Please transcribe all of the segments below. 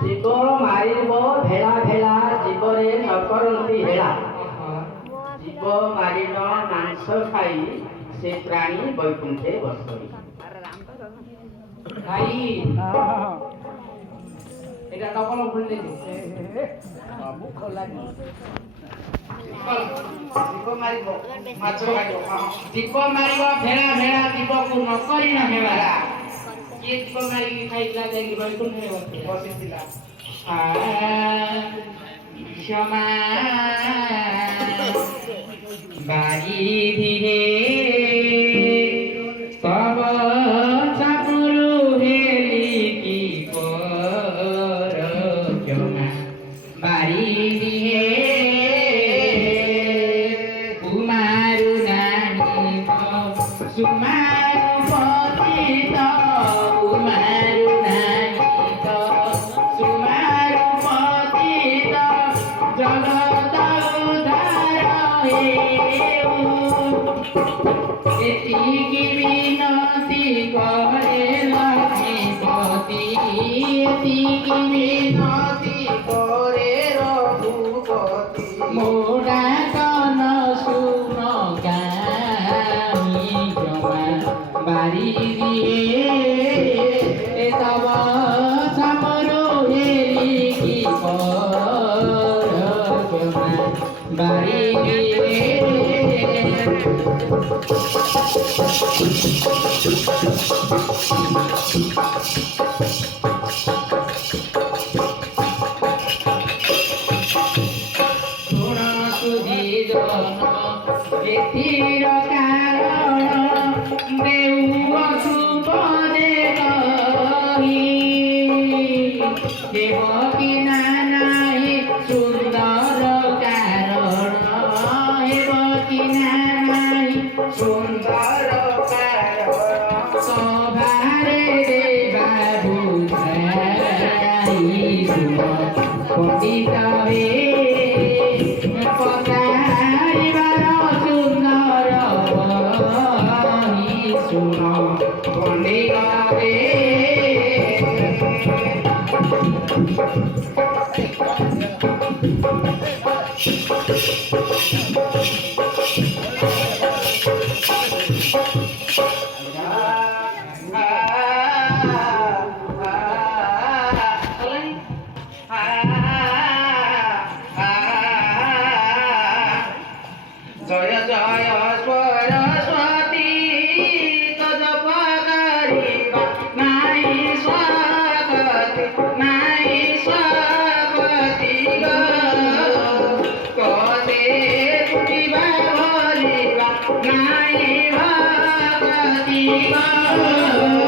जीव मारिब भेला भेला जीवरे न करती हेला जीव मारिन मांस खाई से प्राणी वैकुंठे बसई ভাই এটা ডবল ফুললে মুখ লাগি जीव मारिब माछ खाइब जीव मारिब भेला भेला जीवକୁ न କରି न हेला କିଏ ଜୀବ ମାରିକି ଖାଇଥିଲା ଯାଇକି ବୈକୁଣ୍ଠରେ ବସିଥିଲା क्षमा बारी धीरे तब चापुरु हेली की पर क्षमा बारी धीरे कुमारु नानी सुमारु पतित कुमारु नानी सुमारु पतित जगत उद्धार एतिकी विनती करे लक्ष्मीपति एतिकी विनती करे रघुपति मोरा कन सुन गामी जमा बारी दिए तब चामरो हेली की पर जमा बारी दिए गुण सुधीजन एथिर कारण देउअछु पदे कहि देवकी नानाहि सुन्दर कारण देवकी नानाहि सुन्दर कारण सभारे देवा बुझाइ सुन पण्डित हे पचारिबार सुन्दर बहि सुन पण्डित हे जय जय सरस्वती तज पगरिबा नाई स्वागति ग कदे कुटिबा भरिबा नाई भगति ग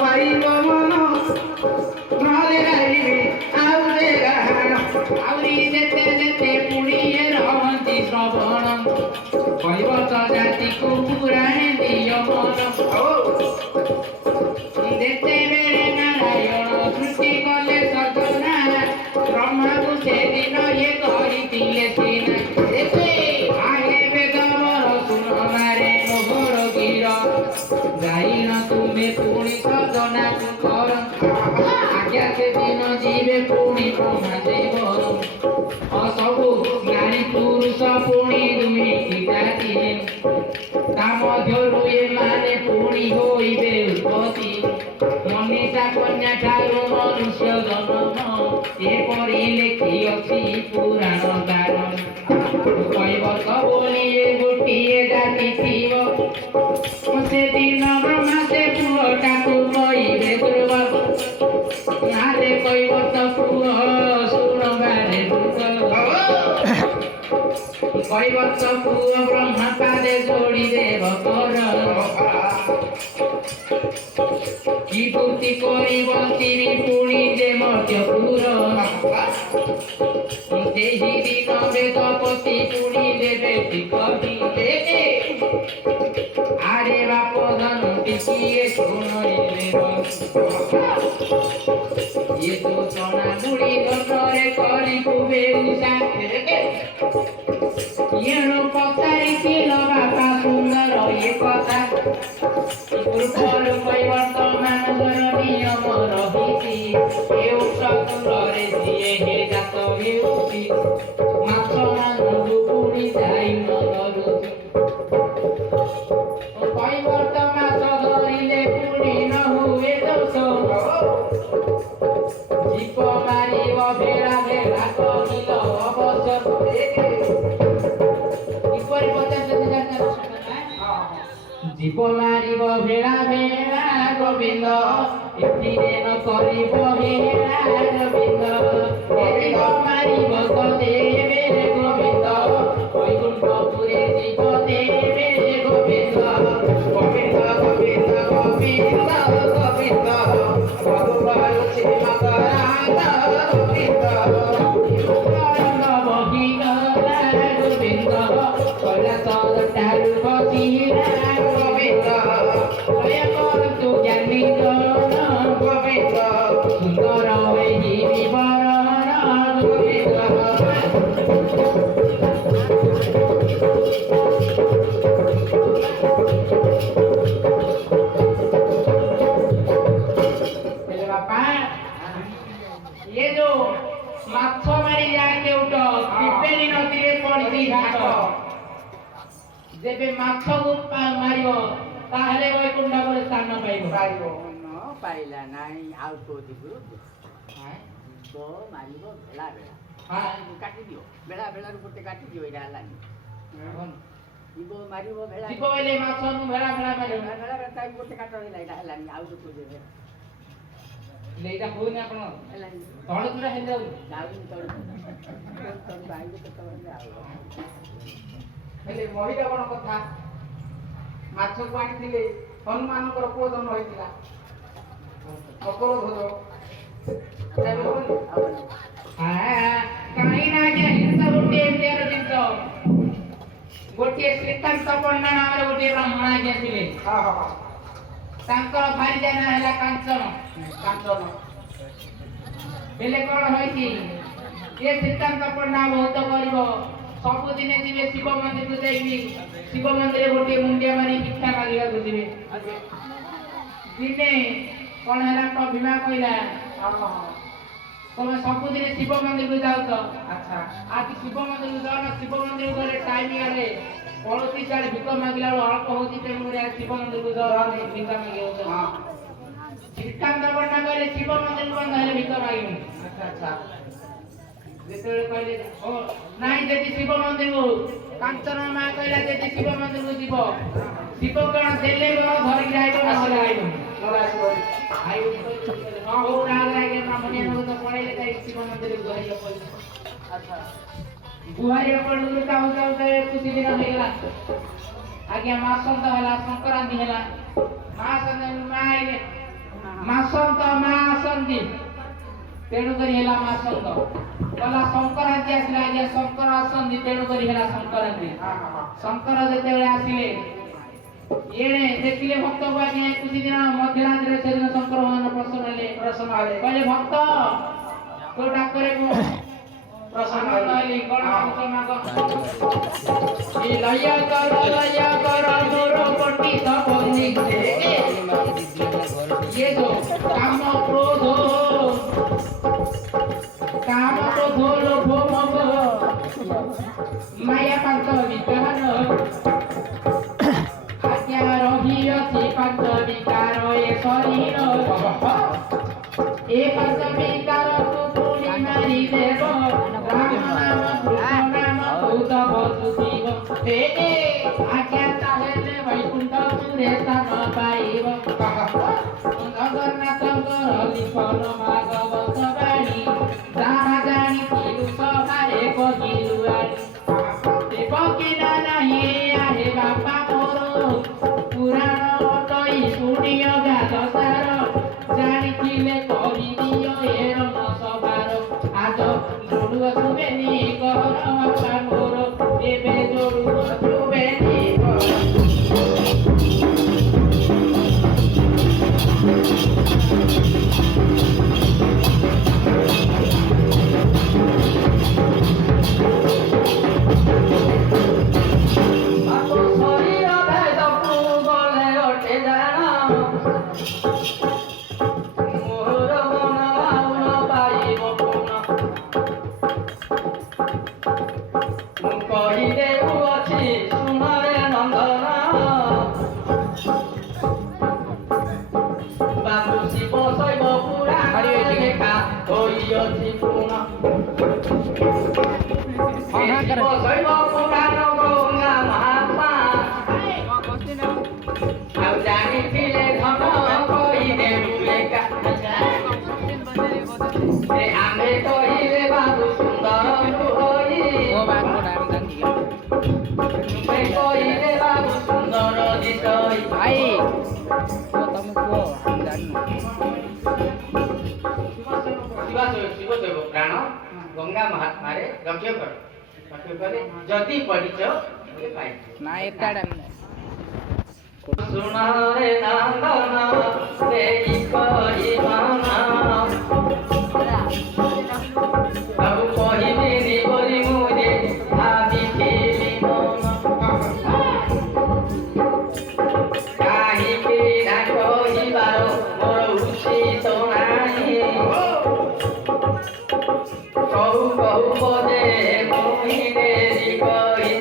ପାଇବ ମନ ନହେଲେ ଗାଇବି ଆଉ ଯେ ଗାହାଣ ଆହୁରି ଯେତେ ଯେତେ ପୁଣିଏ ରହନ୍ତି ଶ୍ରବଣ କହିବ ତ ଜାତିକୁ ପୁରାଣେ ଦିଅ ମନ ଯେତେବେଳେ ନାରାୟଣ ସୃଷ୍ଟି କଲେ ସଜନା ବ୍ରହ୍ମାକୁ ସେଦିନ ଇଏ କରିଥିଲେ ସିନା ଆହେ ବେଦବର ଶୁଣ ମାରେ ମୋହର ଗିର ଗାଇନ ତୁମେ ପୁଣି ସଜନାକୁ କର ଆଜ୍ଞା ସେଦିନ ଯିବେ ପୁଣି ବ୍ରହ୍ମା ଦେବର ସବୁ ଜ୍ଞାନୀ ପୁରୁଷ ପୁଣି ଦୁଇଟି ଡାକିଲେ ତା ମଧ୍ୟରୁ ଏମାନେ ପୁଣି ହୋଇବେ ଉତ୍ପତ୍ତି ମନୀଷା କନ୍ୟା ଠାରୁ ମନୁଷ୍ୟ ଜନ୍ମ ଏପରି ଲେଖିଅଛି ପୁରାଣ କାରଣ କହିବ ତ ବୋଲି ଏ ଗୋଟିଏ ଜାତି ଥିବ ସେଦିନ ବ୍ରହ୍ମା ସେ ପୁଅଟାକୁ କହିବେ ଧ୍ରୁବ ନାରେ କହିବ ତ ପୁଅ ଶୁଣବାରେ କହିବ ତ ପୁଅ ବ୍ରହ୍ମା ପାଦେ ଯୋଡ଼ି ଦେବ କର ବିଭୂତି କରିବ ତିନି ପୁଣି ଯେ ମଧ୍ୟପୁର ସେହି ଦିନ ବେଦପତି ପୁଣି ଦେବେ କହିଲେ ଆରେ ବାପ ଧନ ଟିକିଏ ଶୁଣଇଲେ ଇଏ ତ ଚଣା ବୁଢ଼ୀ ଘରରେ କରିବୁ ବେଉସା ଏଣୁ ପଚାରିଥିଲ ବାପା ସୁନ୍ଦର ଏ କଥା ପୂର୍ବରୁ ବର୍ତ୍ତମାନର ନିୟମ ରହିଛି ହେଉ ଶତ୍ରୁରେ ଯିଏ ହେ ଜାତ ହେଉଛି ମାଛ ମାନଙ୍କୁ ପୁଣି ଯାଇ ନ ଧରୁଛି କୈବର୍ତ୍ତ ମାଛ ଧରିଲେ ପୁଣି ନ ହୁଏ ଦୋଷ ଜୀବ ମାରିବ ଭେଳା ଭେଳା କହିଲ ଅବଶ୍ୟ କିପରି ଜୀବ ମାରିବ ଭେଳା ଭେଳା ଗୋବିନ୍ଦ ଏଥିରେ ନ କରିବ ହେଳା ଗୋବିନ୍ଦ ଜୀବ ମାରିବ ଦେବେ ଗୋବିନ୍ଦ ବୈକୁଣ୍ଠପୁରେ ଜୀବ ଦେବେ ଗୋବିନ୍ଦ ଗୋବିନ୍ଦ ଗୋବିନ୍ଦ ଗୋବିନ୍ଦ ଗୋବିନ୍ଦ ଭଗବାନ ଶ୍ରୀମକରାନ୍ଦ ଗୋବିନ୍ଦ ବହିଗଲା ଗୋବିନ୍ଦ କୈଳାସର ଠାରୁ ବସିଲା ଗୋବିନ୍ଦ ଦୟା କରନ୍ତୁ ଜ୍ଞାନୀ ଜନ ଗୋବିନ୍ଦ ସୁନ୍ଦର ଏହି ବିବରଣ ଗୋବିନ୍ଦ ହେଲେ ବାପା ये जो ମାଛ ମାରି ଯାଏ କେଉଟ ପିପେଲି ନଦୀରେ ପଡ଼ିଛି ଘାଟ ଯେବେ ମାଛକୁ ମାରିବ ତାହେଲେ ବୈକୁଣ୍ଠପୁରେ ସ୍ଥାନ ପାଇବ ପାଇବ ପାଇଲା ନାହିଁ ଆଉ କୋଉଠିକୁ ଯିବ ମାରିବ ଭେଳା ଭେଳା କାଟିଦିଅ ଭେଳା ଭେଳାରୁ ଗୋଟେ କାଟିଦିଅ ଏଇଟା ହେଲାନି ଯିବ ମାରିବ ଭେଳା ଯିବ ବୋଇଲେ ମାଛକୁ ଭେଳା ଭେଳା ମାରିବ ଭେଳା ଭେଳା ତାକୁ ଗୋଟେ କାଟ ହେଲା ଏଇଟା ହେଲାନି ଆଉ ଯୋଉ ଦେବେ ଏଇଟା ହଉନି ଆପଣ ହେଲାନି ତଳେ ପୁରା ହେଇଯାଉଛି ଯାଉନି ତଳକୁ ବାଇକ କେତେବେଳେ ଆଉ ହେଲେ ମହିଳା କଣ କଥା ମାଛକୁ ଆଣିଥିଲେ ହନୁମାନଙ୍କର ପୁଅ ଜନ୍ମ ହେଇଥିଲା ଅପରଧ୍ୱଜ କାହିଁକି ନା ଆଜ୍ଞା ଜିନିଷ ଗୋଟିଏ ଏମିତିଆର ଜିନିଷ ଗୋଟିଏ ଶ୍ରୀକାନ୍ତ ପଣ୍ଡା ନାମରେ ଗୋଟିଏ ବ୍ରାହ୍ମଣ ଆଜ୍ଞା ଥିଲେ ତାଙ୍କର ଭାରିଜା ନାଁ ହେଲା କାଞ୍ଚନ କାଞ୍ଚନ ହେଲେ କଣ ହୋଇଛି ଏ ଶ୍ରୀକାନ୍ତ ପଣ୍ଡା ବହୁତ ଗରିବ ସବୁଦିନେ ଯିବେ ଶିବ ମନ୍ଦିରକୁ ଯାଇକି ଶିବ ମନ୍ଦିରରେ ଗୋଟିଏ ମୁଣ୍ଡିଆ ମାରି ଭିକ୍ଷା ମାଗିବାକୁ ଯିବେ ଦିନେ କଣ ହେଲା ତ ଭୀମା କହିଲା ତମେ ସବୁଦିନେ ଶିବ ମନ୍ଦିରକୁ ଯାଉଛ ଆଚ୍ଛା ଆଜି ଶିବ ମନ୍ଦିରକୁ ଯାଉନ ଶିବ ମନ୍ଦିର ଗଲେ ଟାଇମ ଗଲେ ପଳତି ଚାଳି ଭିକ ମାଗିଲା ବେଳୁ ଅଳ୍ପ ହଉଛି ତେଣୁକରି ଶିବ ମନ୍ଦିରକୁ ଯାଉ ଭିକ ମାଗିବାକୁ ଶ୍ରୀକାନ୍ତ ପଣ୍ଡା କହିଲେ ଶିବ ମନ୍ଦିରକୁ ବନ୍ଦ ହେଲେ ଭିକ ମାଗିବୁ ଆଚ୍ଛା ଆଚ୍ଛା ଯେତେବେଳେ କହିଲେ ଓ ନାଇଁ ଯଦି ଶିବ ମନ୍ଦିରକୁ କାଞ୍ଚନ ମା କହିଲା ଯଦି ଶିବ ମନ୍ଦିରକୁ ଯିବ ଶିବ କଣ ଦେଲେ ଧରିକି ଆଇବ ନହେଲେ ଆଇବନି ହଁ ହଉ ରାଗରେ ଆଜ୍ଞା ବ୍ରାହ୍ମଣିଆକୁ ତ ପଳେଇଲେ ଯାଇ ଶିବ ମନ୍ଦିରକୁ ଧରିକି ପଡ଼ିଲେ ଆଚ୍ଛା ଗୁହାରିଆ ପଡ଼ିଲୁ ଯାଉ ଯାଉ ଖୁସି ଦିନ ହେଇଗଲା ଆଜ୍ଞା ମାସନ୍ତ ହେଲା ସଂକ୍ରାନ୍ତି ହେଲା ମା ଆଇଲେ ମାସନ୍ତ ମା ଆସନ୍ତି ତେଣୁକରି ହେଲା ମାସନ୍ତ ଗଲା ସଂକ୍ରାନ୍ତି ଆସିଲା ଆଜ୍ଞା ଶଙ୍କର ଆସନ୍ତି ତେଣୁକରି ହେଲା ସଂକ୍ରାନ୍ତି ଶଙ୍କର ଯେତେବେଳେ ଆସିଲେ ଏଣେ ଦେଖିଲେ ଭକ୍ତକୁ ଆଜ୍ଞା 21 ଦିନ ମଧ୍ୟରାତ୍ରିରେ ସେଦିନ ଶଙ୍କର ଭଗବାନ ପ୍ରସନ୍ନ ହେଲେ କହିଲେ ଭକ୍ତ ତୋ ଡାକରେ ମୁଁ ପ୍ରସନ୍ନ ହେଲି କଣ ମାଗୁଛ ମାଗ ଲୟ କର ମୋର କୋଟି ତପନି ये जो काम क्रोध लोभ मोह माया पांच विकार आज्ञा रही अछि पांच विकार ए शरीर ए पांच विकार को पुनि मारी देव राम नाम कृष्ण नाम भूत भसुदीव हे आज्ञा ताहेले वैकुंठ पुरे स्थान पाइब जगन्नाथଙ୍କର ଲିପନ ଭାଗବତ ବାଣୀ ଯାହା ଜାଣିଥିଲୁ ସଭାରେ କହିଲୁ ଆଣି ଦେବକୀ ନାହିଁ ଆରେ ବାପା ମୋର ପୁରାଣ ଅଟଇ ଶୁଣିୟ ଗାଧ ସାର ଜାଣିଥିଲେ କରିଦିଅ ଏ ରମ ସଭାର ଆଜ ଯୋଡୁଅ ବେନି କର ବାପା ମୋର ଏବେ ଯୋଡୁଅ ବେନି प्राण गंगा महात्मा रे लक्ष्य कर जदि पढ़िछ ना एटा सुन रे नंदन रे कहि माना अब कहिबे नी बोली मुरे भाबी खेली मन काहि के ना कहिबारो मोर उचित नाही कहू कहू बदे मोहिने कहि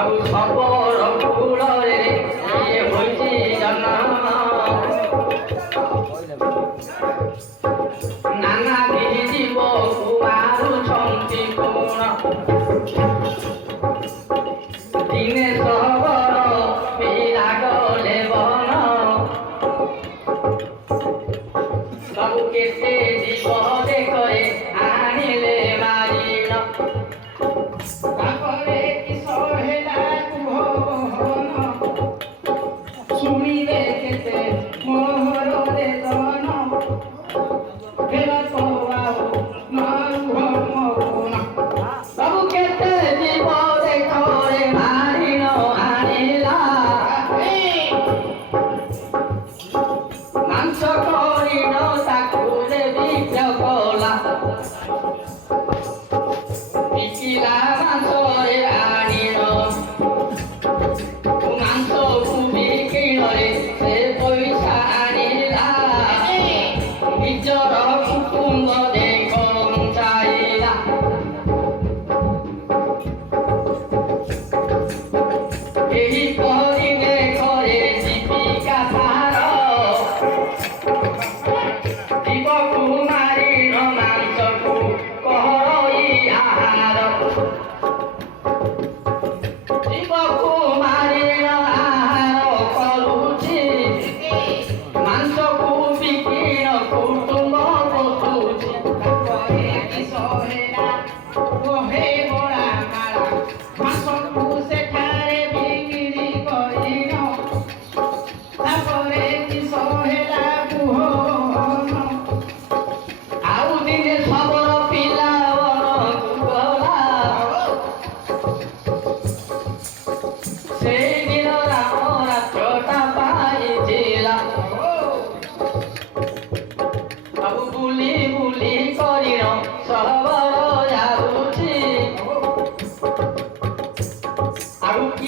ଆଉ ସବର ଫୁଳରେ ଇଏ ହୋଇଛି ଜନ୍ମ ନାନା ଜୀବ ମାରୁଛନ୍ତି କୋଣ ଦିନେ ସବର ପିଲା ଗଲେ ବନ ସବୁ କେତେ ଜୀବ ଦେଖରେ ଆଣିଲେ ମାରିଣ ତାପରେ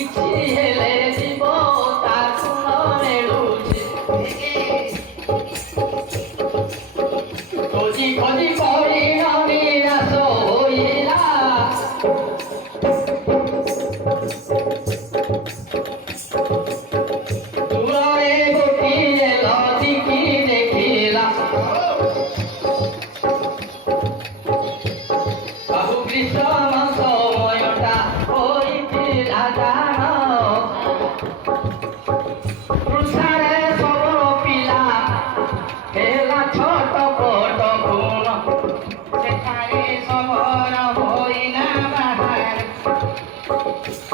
କିଛି ହେଲେ ଯିବ ତାକୁ ନ ମିଳୁଛି ଖୋଜି ଖୋଜି ପରିଣ ନିରାଶ ହୋଇଲା ଦୂରରେ ଗୋଟିଏ ନଦୀକି ଦେଖିଲା ବାବୁ ଗ୍ରୀଷ୍ମ ସମୟଟା ହୋଇଥିଲା ଜାଣ ତୃଷାରେ ସବଳ ପିଲା ହେଲା ଛୋଟ ପଟ ଗୁଣ ସେଠାରେ ସବର ହୋଇଲା ବାହାରେ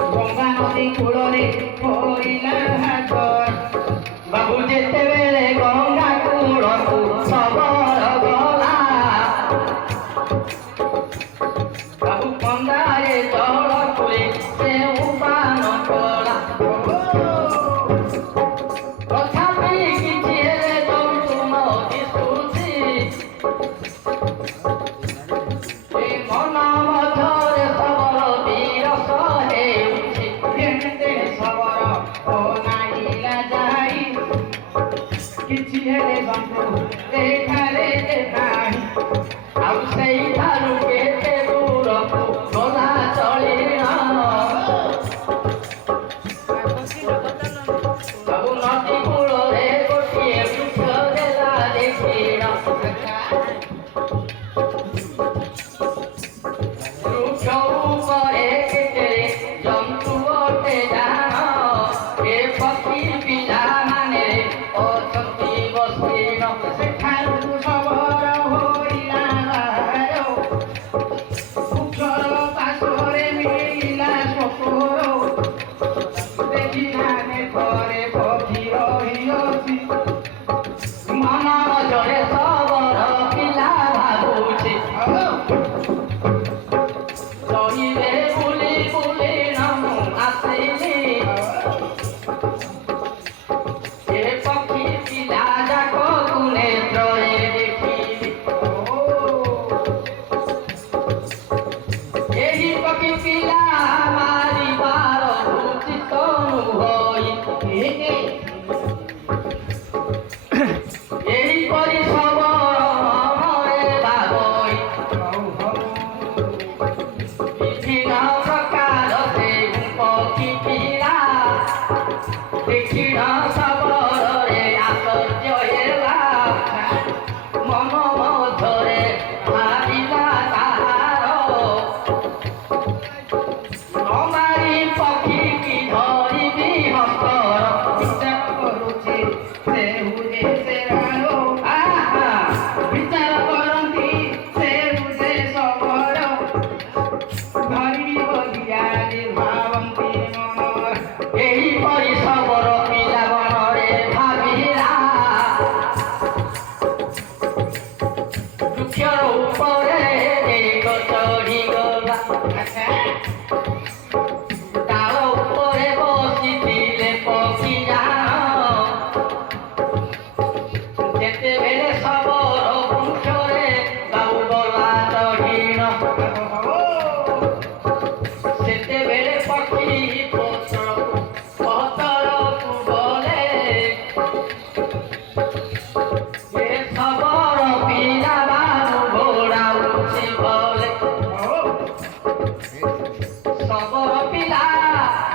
ଗଙ୍ଗା ନଦୀ କୂଳରେ ହୋଇଲା ହାଜର ବାବୁ ଯେତେବେଳେ ଗଙ୍ଗା କୂଳକୁ ସବର ଗଲା ବାବୁ କନ୍ଦାରେ ଜଳ କୁଳେ ସେ ଉପାନ କଲା ତଥାପି କିଛି ହେଲେ ଜନ୍ତୁ ନ ଦିଶୁଛି ଏ ମନ ମଧ୍ୟରେ ସବର ବିରସ ହେଉଛି ଯେତେ ସବର ଅନାଇଲା ଯାଇ କିଛି ହେଲେ ଜନ୍ତୁ ଏଠାରେ ନାହିଁ ଆଉ ସେଇଠାରୁ କେତେ ଦୂରକୁ ଗଲା ଚଳିଣ ସବୁ ନଦୀ କୂଳରେ ଗୋଟିଏ ବୃକ୍ଷ ଦେଲା ଦେଖିଣ ବୃକ୍ଷ ଉପରେ କେତେ ଜନ୍ତୁ ଗୋଟେ ଜାଣ ଏ ପକ୍ଷୀ ପିଲାମାନେ ଅଛନ୍ତି ବସିଣ ସେଠାରୁ ସବର ହୋଇଲା ବାହାର ବୃକ୍ଷର ପାଶରେ ମିଳିଲା ଶୋକର ଦେଖିଲାନେ ଘରେ ପକ୍ଷୀ ରହିଅଛି ମନ ଜଳେ ସବର ପିଲା ଭାବୁଛି ରହିବେ ବୁଲି ବୁଲି ମୁଁ ଆସିଲି ଏ ପକ୍ଷୀ ପିଲା ଯାକକୁ ନେତ୍ରରେ ଦେଖିଲି ଏହି ପକ୍ଷୀ ପିଲା ମାରିବାର ଉଚିତ ନୁହଁ ଏହିପରି ସବର ମନରେ ଭାବଇ ବିଭିନ୍ନ ପ୍ରକାର ସେ ପକ୍ଷୀ ପିଲା ଦେଖିଣ ସବରରେ ଆଶ୍ଚର୍ଯ୍ୟ ହେଲା ମନ ମଧ୍ୟରେ ଭାବିଲା ତାହାର ନ ମାରି ପକ୍ଷୀ କି ଧରିବି ହସ୍ତର ବିଚାର କରୁଛି ସେ ହୁଏ ସେ ରାଣୀ ଆହା ବିଚାର କରନ୍ତି ସେ ହୁଏ ସବର ଧରିବି ବଲିଆରେ ଭାବନ୍ତି ମନରେ ଏହିପରି ସବର ପିଲା ମନରେ ଭାବିଲା ବୃକ୍ଷର ଉପରେ ଏକ ଚଢ଼ିଗଲା ଡାଳ ଉପରେ ବସିଥିଲେ ପକ୍ଷୀ ଜାଣ ଯେତେବେଳେ ସବର ବୃକ୍ଷରେ ବାବୁ ଗଲା ଚଢ଼ିଣ ସେତେବେଳେ ପକ୍ଷୀ ପତରକୁ ଗଲେ ଏ ସବର ପିଲା ବାବୁ ଘୋଡ଼ାଉଛି ବଲେ ସବର ପିଲା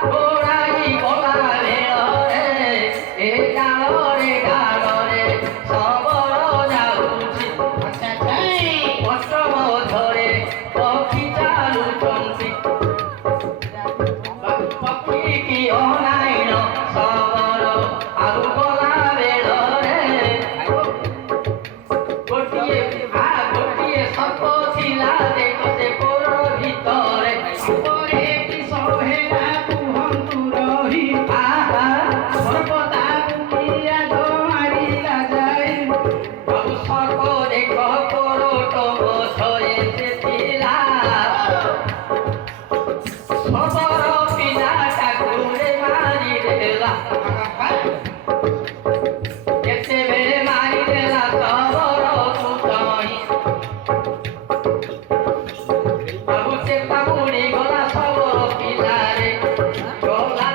ଘୋଡ଼ାଇ ଗଲା ବେଳରେ ଏ ଡାଳରେ ଡାଳରେ ସବର ଯାଉଛି ପଟ ମଧ୍ୟରେ ପକ୍ଷୀ ଚାଲୁଛନ୍ତି ପକ୍ଷୀ କି ଅନାଇନ ସବର ଆଉ ଗଲା ବେଳରେ ଗୋଟିଏ ସପ ଥିଲା ଦେଖ ସେ କୋର ଭିତରେ ପରେ କି ସହେଲା କୁହନ୍ତୁ ରହି ଆହା ସର୍ବଦାକୁ କିଆ ମାରିଲା ଯାଇ ଆଉ ସର୍ପ ଦେଖ କୋରଟ ଗଛରେ ସେ ଥିଲା ସବର ପିଲାଟାକୁ ମାରିଦେଲା ଯେତେବେଳେ ମାରିଦେଲା ସବରକୁ ତହିଁ ବାବୁ ଚେତା ବୁଡ଼ି ଗଲା ସବର ପିଲାରେ ଗଲା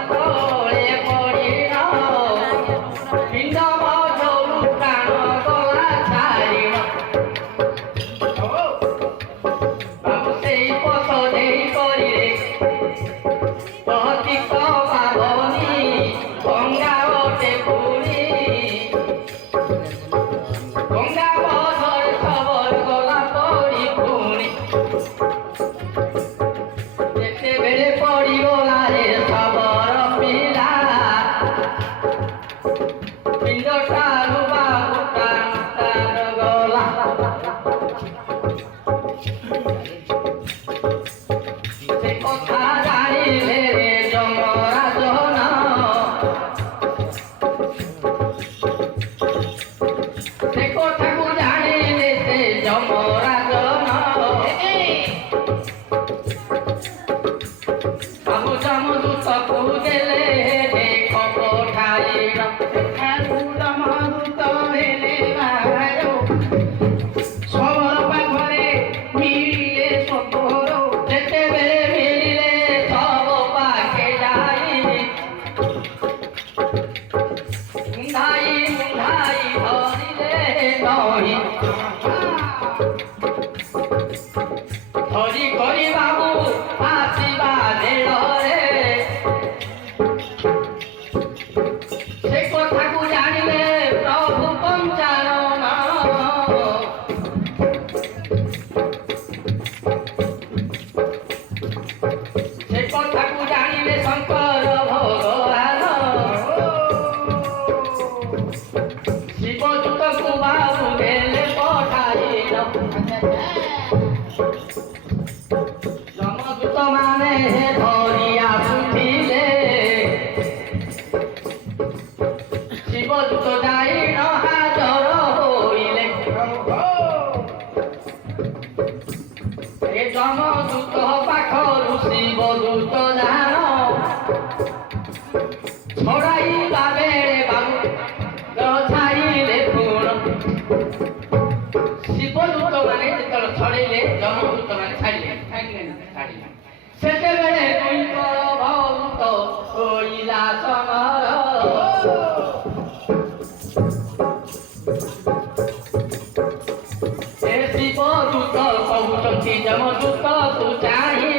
କହନ୍ତି ଯମଦୂତ ତୁ ଚାହିଁ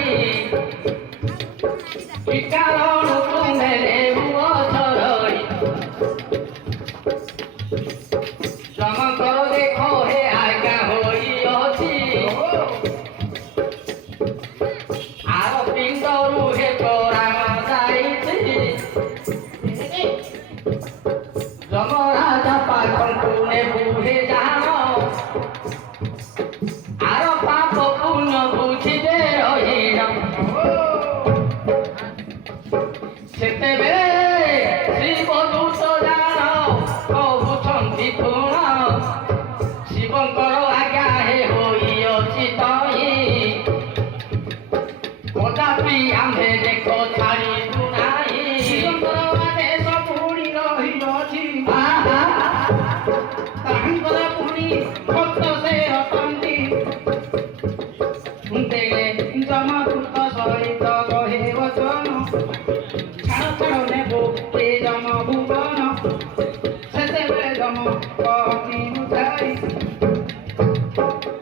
କାରଣ ତୁମେ ହୁଅ ଛରଇ ଯମଙ୍କର ଦେଖ ହେ ଆଜ୍ଞା ହୋଇଅଛି ଆର ପିଣ୍ଡରୁ ହେ ପ୍ରାଣ ଯାଇଛି ଯମରାଜା ପାଖକୁ ନେବୁ ହେ ଜାଣ ଆର ପାପ ପୁଣ୍ୟ ବୁଝିବେ ରହିଣ ସେତେବେଳେ ଶିବଦୂତ ଜାଣ କହୁଛନ୍ତି ପୁଣ ଶିବଙ୍କର ଆଜ୍ଞା ହେ ହୋଇଅଛି ତହିଁ କଦାପି ଆମ୍ଭେ ଦେଖ ଛାଡ଼ିବୁ ନାହିଁ ଶିବଙ୍କର ଆଦେଶ ପୁଣି ରହିଅଛି ତାଙ୍କର ପୁଣି ଭକ୍ତ ସେ ଅଟନ୍ତି ତେଣେ ଯମଦୂତ ସହିତ କହେ ବଚନ ଛାଡ଼ ଛାଡ଼ ନେବ ଏ ଯମ ଭୁବନ ସେତେବେଳେ ଯମ କହନ୍ତି ବୁଝାଇ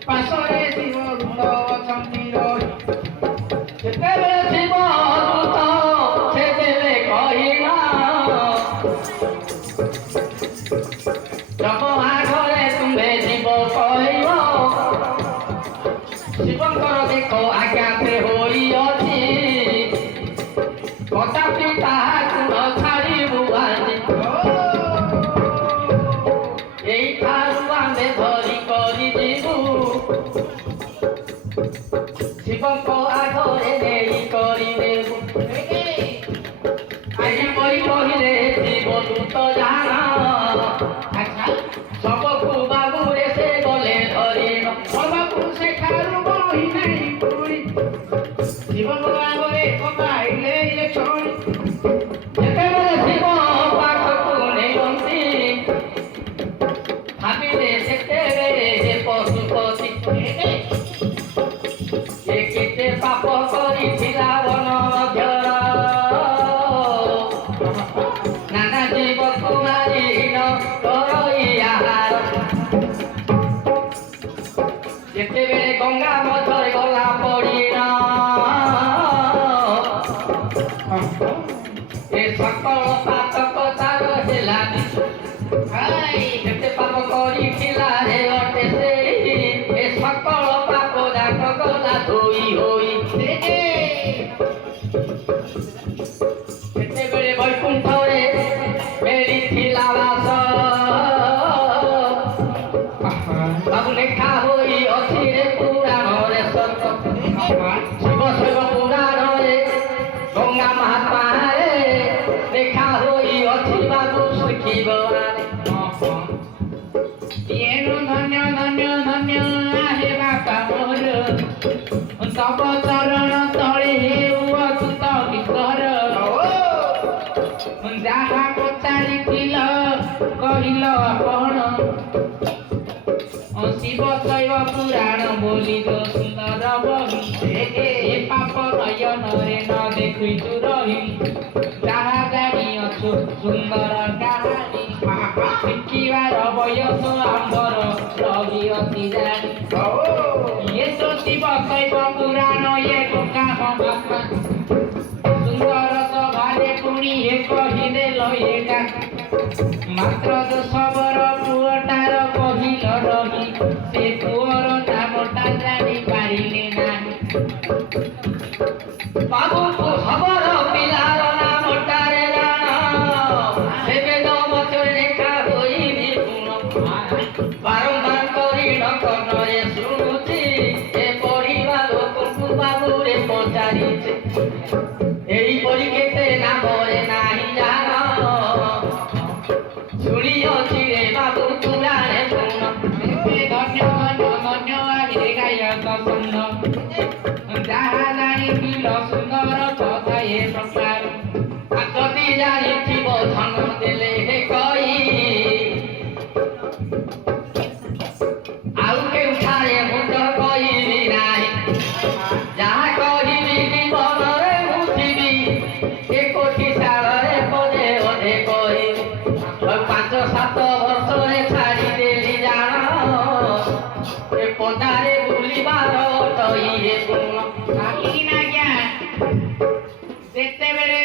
ପାଶରେ ଶିବଦୂତ ଅଛନ୍ତି ରହି ସେତେବେଳେ ଶିବଦୂତ ସେତେବେଳେ କହିଲା ଯମ ଆଗରେ ତୁମେ ଯିବ କହିବ ଶିବଙ୍କର ଦେଖ ଆଜ୍ଞା ସେ ହୋଇଅଛି କଦାପି ତାହାକୁ ନ ଛାଡ଼ିବୁ ଆଜି ଏଇଠାରୁ ଆମେ ଧରି କରି ଯିବୁ ଶିବଙ୍କ ଆଗରେ ନେଇ କରିଦେବୁ ଏହିପରି କହିଲେ ଶିବଦୂତ ଜାଣ ଶବକୁ ବାବୁରେ ସେ ଗଲେ ଧରିବ ସବାକୁ ସେଠାରୁ ବହି ନାହିଁ ପୁଣି ଶିବଙ୍କ ଆଗରେ ପକାଇଲେ ଇଏ ଛଣି ଯେତେବେଳେ ଶିବ ପାଖକୁ ନେଇଛନ୍ତି ଭାବିଲେ ସେତେବେଳେ ହେ ପଶୁପତି ଏ କେତେ ପାପ କରିଥିଲା ବନ ମଧ୍ୟର ନାନା ଜୀବକୁ ମାରିନ କରଇ ଆହାର ଯେତେବେଳେ ଗଙ୍ଗା ମଧ୍ୟରେ ଗଲା ପଡ଼ିନ ଏ ସକଳ ପାତକ ତାର ହେଲାନି କେତେ ପାପ କରିଥିଲା ରେ ଅଟେ ସେଇ ଏ ସକଳ ପାପ ଯାକ ଗଲା ଧୋଇ ହୋଇ ସେତେବେଳେ ବୈକୁଣ୍ଠରେ ଫେରିଥିଲା ବାସ ବାବୁ ଲେଖା ହୋଇ ଅଛି ରେ ପୁରାଣରେ ସତ ଶିବ ଶିବ ପୁରାଣରେ ଗଙ୍ଗା ମହାତ୍ମାରେ ଲେଖା ହୋଇ ଅଛି ବାବୁ ଶିଖିବ ଏଣୁ ଧନ୍ୟ ଧନ୍ୟ ଧନ୍ୟ ଆହେ ବାପା ମୋର ତବ ଚରଣ ତଳେ ହେଉଅଚ୍ୟୁତ ବିକର ଯାହା ପଚାରିଥିଲ କହିଲ ଆପଣ ଶିବ ଶୈବ ପୁରାଣ ବୋଲି ତ ସୁନ୍ଦର ବହି ଏ ପାପ ନୟନରେ ନ ଦେଖିଛୁ ରହି ଯାହା ଜାଣିଅଛୁ ସୁନ୍ଦର କାହାଣୀ ଶିଖିବାର ବୟସ ଆମ୍ଭର ରହିଅଛି ଜାଣି ଇଏ ତ ଶିବ ଶୈବ ପୁରାଣ ଇଏ ଗଙ୍ଗା ମହାତ୍ମା ସୁନ୍ଦର ସଭାରେ ପୁଣି ଏ କହିଦେଲ ଏକା ମାତ୍ର ଦୋଷବର ପୁଅଟାର କହିଲ ରହି ସେ ପୁଅର ନାମଟା ଜାଣିପାରିଲେ ନାହିଁ ବାବୁଙ୍କୁ ଖବର ପିଲାର ନାମଟାରେ ଜାଣ ସେ ବେଦ ମତରେ ଲେଖା ହୋଇନି ଗୁଣ ବାରମ୍ବାର କରି ନକନରେ ଶୁଣୁଛି ଏ ପଢ଼ିବା ଲୋକଙ୍କୁ ବାବୁରେ ପଚାରିছে ଏହିପରି କେତେ ନାମରେ ନାହିଁ ଜାଣ ଶୁଣିଅଛି ରେ ବାବୁ ତୁଲାରେ ଗୁଣ ଧନ୍ୟ ଧନ୍ୟ ଧନ୍ୟ ଆଗରେ ଗାୟକ ସୁନ୍ଦ ଯାହା ଜାଣିଥିଲ ସୁନ୍ଦର କଥା ଏ ପ୍ରକାର ଯଦି ଜାଣିଥିବ ଧନ ଦେଲେ ହେ କହି ଆଉ କେଉଁଠାରେ ମୁଁ ତ କହିବି ନାହିଁ ଯାହା କହିବି ଜୀବନରେ ମୁଁ ଥିବି ଏ କୋଠି ଶାଳରେ ପଦେ ଅଧେ କହିବି 5-7 ବର୍ଷରେ ଛାଡ଼ିଦେଲି ଜାଣ ଏ ପଦାରେ ବୁଲିବାର ତ ସେତେବେଳେ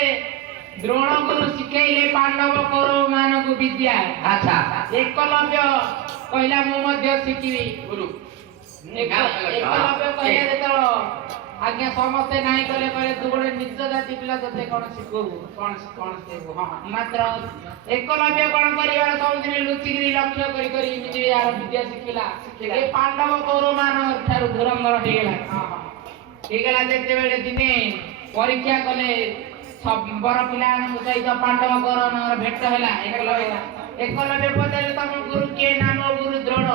ଦ୍ରୋଣ ଗୁରୁ ଶିଖେଇଲେ ପାଣ୍ଡବ କୌରବ ମାନଙ୍କୁ ବିଦ୍ୟା। ଆଚ୍ଛା ଏକଲବ୍ୟ କହିଲା ମୁଁ ମଧ୍ୟ ଶିଖିବି। ଗୁରୁ ଏକଲବ୍ୟ କହିଲେ ଯେତେବେଳେ ଆଜ୍ଞା ସମସ୍ତେ ନାହିଁ କଲେ କହିଲେ ତୁ ଗୋଟେ ନିଜ ଜାତି ପିଲା ତତେ କଣ ଶିଖବୁ କଣ ଶିଖେଇବୁ। ହଁ ମାତ୍ର ଏକଲବ୍ୟ କଣ କରିବାର ସବୁଦିନ ଲୁଚିକିରି ଲକ୍ଷ୍ୟ କରି କରି ଏମିତି ୟାର ବିଦ୍ୟା ଶିଖିଲା। ଏ ପାଣ୍ଡବ କୌରବ ମାନଙ୍କ ଠାରୁ ଧୁରନ୍ଧର ହେଇଗଲା। ହେଇଗଲା ଯେତେବେଳେ ଦିନେ ପରୀକ୍ଷା କଲେ ବର ପିଲାମାନଙ୍କ ସହିତ ପାଣ୍ଡବ କୌରବଙ୍କର ଭେଟ ହେଲା। ଏକଲବ୍ୟ ପଚାରିଲେ ତମ ଗୁରୁ କିଏ? ନାମ ଗୁରୁ ଦ୍ରୋଣ।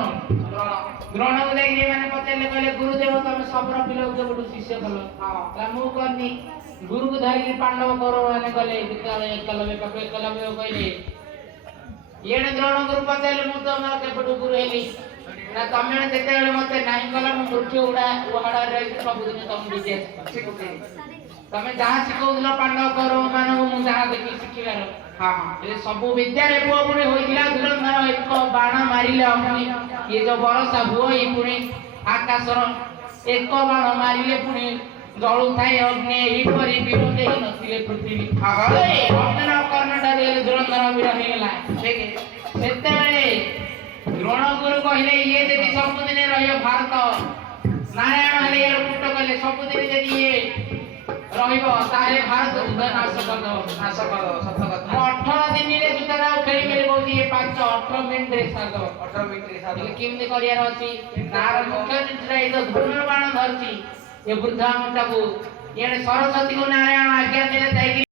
ଦ୍ରୋଣକୁ ଯାଇକି ମାନେ ପଚାରିଲେ କହିଲେ ଗୁରୁଦେବ ତମେ ସବୁର ପିଲାକୁ କେବେଠୁ ଶିଷ୍ୟ କଲ? ମୁଁ କରିନି। ଗୁରୁକୁ ଧରିକି ପାଣ୍ଡବ କୌରବ ମାନେ ଗଲେ ଯେତେବେଳେ ଏକଲବ୍ୟ ପାଖକୁ। ଏକଲବ୍ୟ କହିଲେ ଇଏଣେ ଦ୍ରୋଣ ଗୁରୁ ପଚାରିଲେ ମୁଁ ତମର କେବେଠୁ ଗୁରୁ ହେଲି? ନା ତମେ ଯେତେବେଳେ ମତେ ନାହିଁ କଲ ମୁଁ ବୃକ୍ଷ ଉହାଡରେ ରହିକି ସବୁଦିନ ତମ ବିଦ୍ୟା ଶିଖୁଥିଲି। ତମେ ଯାହା ଶିଖଉଥିଲ ପାଣ୍ଡବ କୌରବ ମାନଙ୍କୁ ମୁଁ ଯାହା ଦେଖି ଶିଖିବାର। ସବୁ ବିଦ୍ୟାରେ ପୁଅ ପୁଣି ହୋଇଥିଲା ଧୁରନ୍ଧର। ଏକ ବାଣ ମାରିଲେ ଅଗ୍ନି ଇଏ ଯୋଉ ବର୍ଷା ହୁଏ ପୁଣି ଆକାଶର ଏକ ବାଣ ମାରିଲେ ପୁଣି ଜଳୁଥାଏ ଅଗ୍ନି। ଏହିପରି ବୀର କେହି ନଥିଲେ ପୃଥିବୀ। ଅଗ୍ନିର କର୍ଣ୍ଣଠାରୁ ଧୁରନ୍ଧର ବୀର ହେଇଗଲା। ସେତେବେଳେ ଦ୍ରୋଣ ଗୁରୁ କହିଲେ ଇଏ ଯଦି ସବୁଦିନେ ରହିବ ଭାରତ ନାରାୟଣ ହେଲେ ଇଏ କୁଟ କଲେ ସବୁଦିନ ଯଦି ଇଏ ରହିବ ତାହେଲେ ଭାରତ ଯୁଦ୍ଧ ନାଶ କରିଦବ। ସତ କଥା। 18 ଦିନରେ ଯୁଦ୍ଧ ଆଉ ଖେଳି ଖେଳି କହୁଛି 18 ମିନିଟରେ ସାରିଦବ। 18 ମିନିଟରେ ସାରିଦବ। କେମିତି କରିବାର ଅଛି? ତାର ମୁଖ୍ୟ ଜିନିଷଟା ଏଇ ଯୋଉ ଧନୁର୍ବାଣ ଧରିଛି ଏ ବୃଦ୍ଧ ତାକୁ ଇଆଡେ ସରସ୍ୱତୀକୁ ନାରାୟଣ ଆଜ୍ଞା ଦେଲେ ଯାଇକି